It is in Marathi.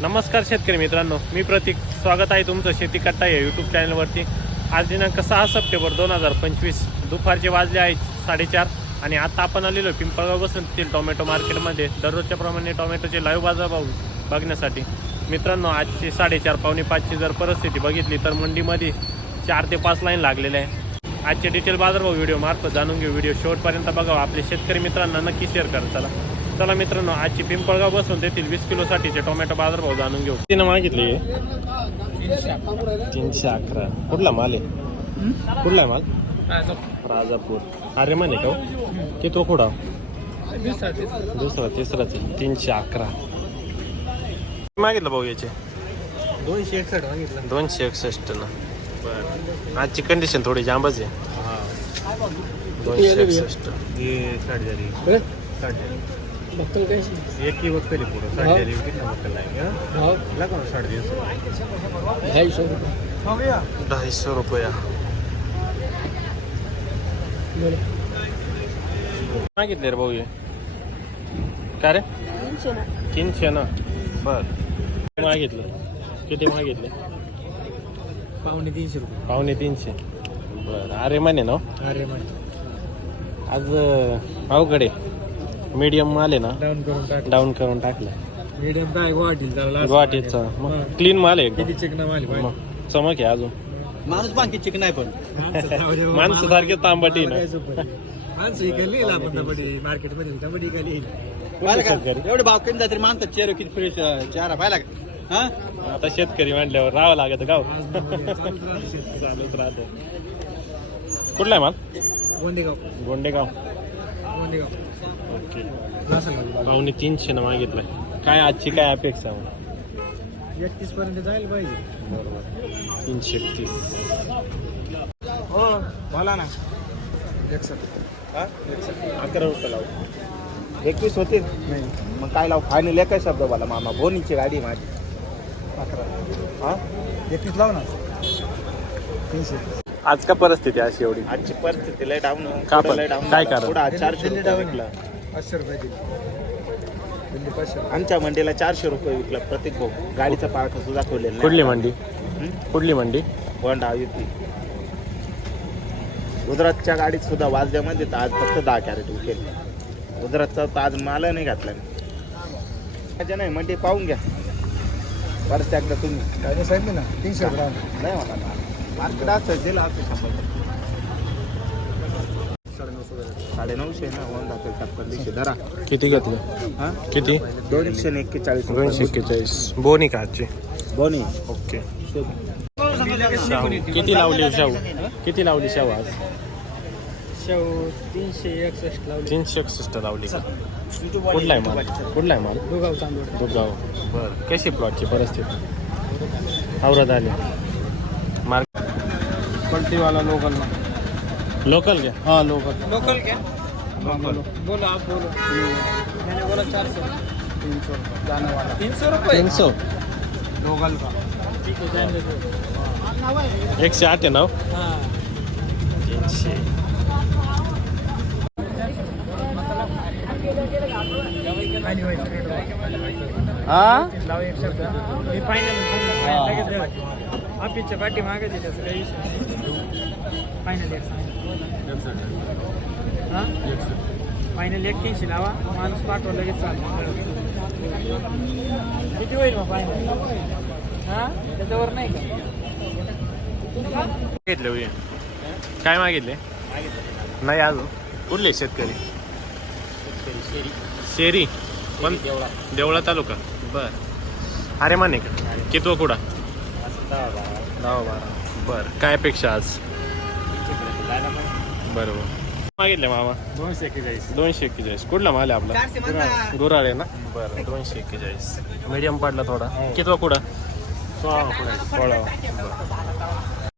नमस्कार शेतकरी मित्रांनो मी प्रतीक. स्वागत आहे तुमचं शेती कट्टा या यूट्यूब चॅनलवरती आज दिनांक सहा सप्टेंबर दोन हजार पंचवीस. दुपारचे वाजले आहेत साडेचार आणि आता आपण आलेलो आहे पिंपळगाव बसंतील टोमॅटो मार्केटमध्ये. दररोजच्या प्रमाणे टोमॅटोचे लाईव्ह बाजारभाव बघण्यासाठी. मित्रांनो आजची साडेचार पावणे पाचची जर परिस्थिती बघितली तर मंडीमध्ये चार ते पाच लाईन लागलेल्या आहे. आजचे डिटेल बाजारभाव व्हिडिओ मार्फत जाणून घेऊ. व्हिडिओ शेवटपर्यंत बघावा आपले शेतकरी मित्रांना नक्की शेअर करा. चला. चला मित्रांनो आजची पिंपळगाव बसून तेथील वीस किलोसाठीचे टोमॅटो बाजारभाव जाणून घेऊ. तिनं मागितली तीनशे अकरा. कुठला माल आहे? कुठला आहे माल? राजापूर. अरे म्हणे का? किती खोडा दुसरा तिसराच आहे. तीनशे अकरा. मागितलं भाऊ याचे? दोनशे एकसष्ट मागितलं. दोनशे एकसष्ट ना. बरं. आजची कंडिशन थोडी जांबच आहे. दोनशे एकसष्ट. साठ झाली. साठ झाली. बक्कल काय? एक ही बघतली पुढं. साठ झाली किती बघतल आहे लगा साठ दिवस. ढाईशे रुपये. ढाईशे रुपया. बोला. मागितले रे भाऊ हे. का रे? तीनशे ना. बर. मागितलं. किती मागितले? पावणे तीनशे रुपये. पावणे तीनशे. बर. अरे म्हणे ना हो. अरे मान आज अवघड आहे. मीडियम माल आहे ना डाऊन करून टाक डाऊन करून टाकलं मीडियम काय? गुवाहाटी गुवाहाटीचा मग क्लीन माल आहे किती एकदम चिकना माल आहे मग चमक आहे अजून. माणूस बाकी चिकन आहे पण. माणसं सारखे तांबटी ना. माणसं आपण एवढे भाव कमी जाते मानतात चेहरा किती फ्रेश चेहरा पाहिला का हा? आता शेतकरी म्हणल्यावर राहावं लागत गाव. चालूच राहते शेतकरी. चालूच राहतो. कुठला आहे माल? गोंदेगाव. गोंडेगाव गोंदेगाव. ओके. पावणे तीनशे ना मागितलंय. काय आजची काय अपेक्षा आहे? एकतीस पर्यंत जाईल पाहिजे. बरोबर तीनशे एकतीस. हो बोला ना. एकसष्ट अकरा रुपये लावू. एकवीस होते नाही. मग काय लावू? फायनल एकच शब्द बोला. मामा बोनीची गाडी माझी. अकरा. हा? एकतीस लाव ना. तीनशे. आज का परिस्थिती अशी एवढी? आजची परिस्थिती लय डाऊन का पण? काय कारण? पुढं आज चारशे रुपये विकला पाचशे रुपये दिले. दिल्ली पाचशे रुपये. आमच्या मंडीला चारशे रुपये विकला प्रत्येक भाऊ. गाडीचा पार्क सुद्धा खोलेला कुठली मंडी? कुठली मंडी? होंडा युती. गुजरातच्या गाडीत सुद्धा वाजल्यामध्ये तर आज फक्त दहा कॅरेट विकेल. गुजरातचा तर आज माल नाही घातला. नाही म्हणजे पाहून घ्या. परत एकदा तुम्ही. काय सांगितलं ना तीनशे लाव. नाही म्हणा. मार्केट असं दिलं असं शंभर साडे नऊशे ना होंडा तर छप्पन दिवशी धरा. किती घेतले? हा? किती? दोनशे एक्केचाळीस दोनशे एक्केचाळीस. बोनी का आजची? बोनी. ओके. शाहू. किती लावली शाहू? किती लावली शाहू आज? शेव तीनशे एकसष्ट लावले. तीनशे एकसष्ट लावली का? कुठला आहे माल? कुठला आहे माल? दुगाव चांदोड दुगाव. बरं. कशी प्लॉटची परिस्थिती? आवरत आली. मार्क पलटीवाला लोकल लोकल घ्या हाँ लोकल लोकल क्या लोकल बोलो आप बोलो। मैंने बोला चार सौ। तीन सौ जाने वाला। तीन सौ रुपये? तीन सौ। लोकल का। है दो। एकशे आठ आहे ना? हो? हाँ? तीनशे हाँ। लाव एक शब्द मी फायनल लगेच द्या ऑफिसच्या पाठी मागे एक हां? फायनल एक्क्याऐंशी लावा. माणूस पाठवा लगेच चालतो. किती होईल मग फायनल हां? त्याच्यावर नाही का? मागितले उद्या काय मागितले? नाही अजून. कुठले शेतकरी? शेरी. पण देवळा देवळा तालुका. बर. अरे माने का? कितवा कुडा? दहा बारा. बर. काय अपेक्षा आज? बरोबर. मागितले मामा? दोनशे एक्केचाळीस. दोनशे एक्केचाळीस. कुठला माल आहे आपला? गुराळे ना? बरं दोनशे एक्केचाळीस. मीडियम पडला थोडा. कितवा कुडा सोळा सोळा बरं.